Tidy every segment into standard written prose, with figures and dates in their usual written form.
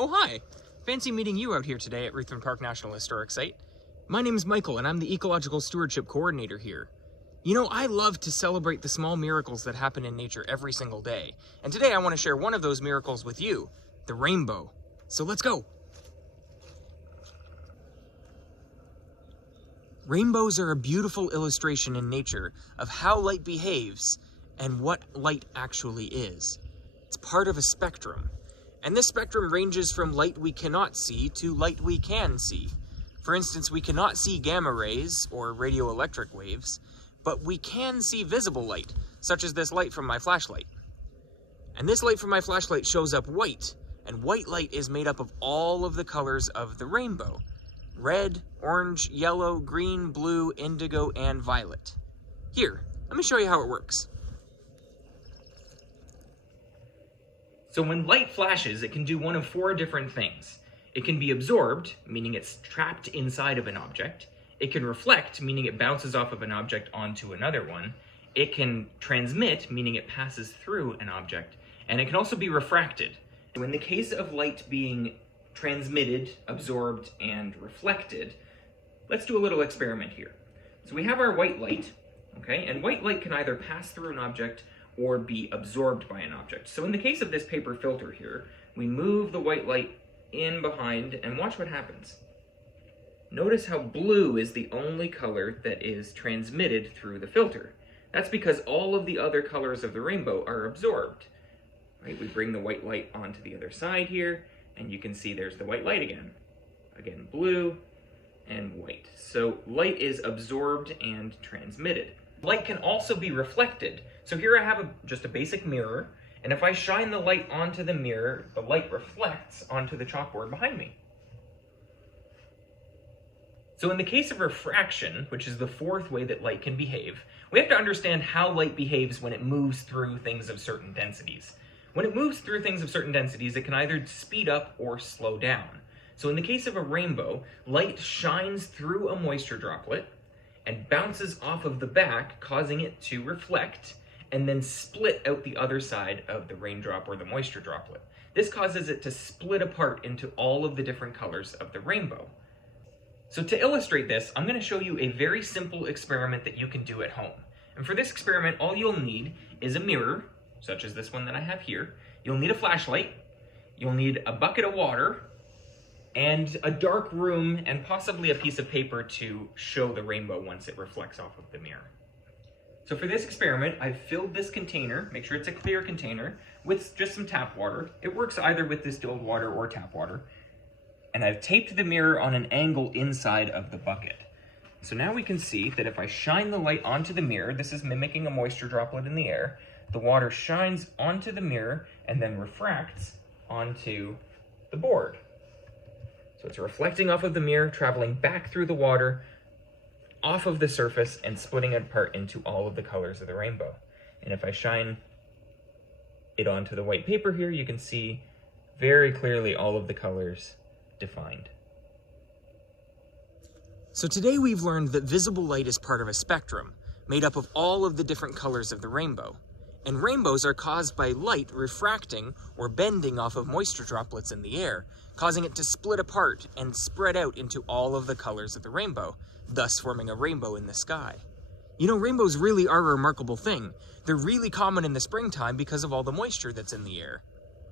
Oh, hi! Fancy meeting you out here today at Ruthven Park National Historic Site. My name is Michael, and I'm the Ecological Stewardship Coordinator here. You know, I love to celebrate the small miracles that happen in nature every single day. And today I want to share one of those miracles with you, the rainbow. So let's go! Rainbows are a beautiful illustration in nature of how light behaves and what light actually is. It's part of a spectrum. And this spectrum ranges from light we cannot see to light we can see. For instance, we cannot see gamma rays or radioelectric waves, but we can see visible light, such as this light from my flashlight. And this light from my flashlight shows up white, and white light is made up of all of the colors of the rainbow. Red, orange, yellow, green, blue, indigo, and violet. Here, let me show you how it works. So when light flashes, it can do one of four different things. It can be absorbed, meaning it's trapped inside of an object. It can reflect, meaning it bounces off of an object onto another one. It can transmit, meaning it passes through an object. And it can also be refracted. So in the case of light being transmitted, absorbed, and reflected, let's do a little experiment here. So we have our white light, okay? And white light can either pass through an object or be absorbed by an object. So in the case of this paper filter here, we move the white light in behind and watch what happens. Notice how blue is the only color that is transmitted through the filter. That's because all of the other colors of the rainbow are absorbed. Right? We bring the white light onto the other side here, and you can see there's the white light again. Again, blue and white. So light is absorbed and transmitted. Light can also be reflected. So here I have just a basic mirror, and if I shine the light onto the mirror, the light reflects onto the chalkboard behind me. So in the case of refraction, which is the fourth way that light can behave, we have to understand how light behaves when it moves through things of certain densities. When it moves through things of certain densities, it can either speed up or slow down. So in the case of a rainbow, light shines through a moisture droplet and bounces off of the back, causing it to reflect and then split out the other side of the raindrop or the moisture droplet. This causes it to split apart into all of the different colors of the rainbow. So to illustrate this, I'm going to show you a very simple experiment that you can do at home. And for this experiment, all you'll need is a mirror, such as this one that I have here. You'll need a flashlight, you'll need a bucket of water, and a dark room, and possibly a piece of paper to show the rainbow once it reflects off of the mirror. So for this experiment, I've filled this container, make sure it's a clear container, with just some tap water. It works either with distilled water or tap water. And I've taped the mirror on an angle inside of the bucket. So now we can see that if I shine the light onto the mirror, this is mimicking a moisture droplet in the air, the water shines onto the mirror and then refracts onto the board. So it's reflecting off of the mirror, traveling back through the water, off of the surface, and splitting it apart into all of the colors of the rainbow. And if I shine it onto the white paper here, you can see very clearly all of the colors defined. So today we've learned that visible light is part of a spectrum, made up of all of the different colors of the rainbow. And rainbows are caused by light refracting or bending off of moisture droplets in the air, causing it to split apart and spread out into all of the colors of the rainbow, thus forming a rainbow in the sky. You know, rainbows really are a remarkable thing. They're really common in the springtime because of all the moisture that's in the air.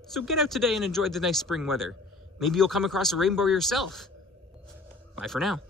So get out today and enjoy the nice spring weather. Maybe you'll come across a rainbow yourself. Bye for now.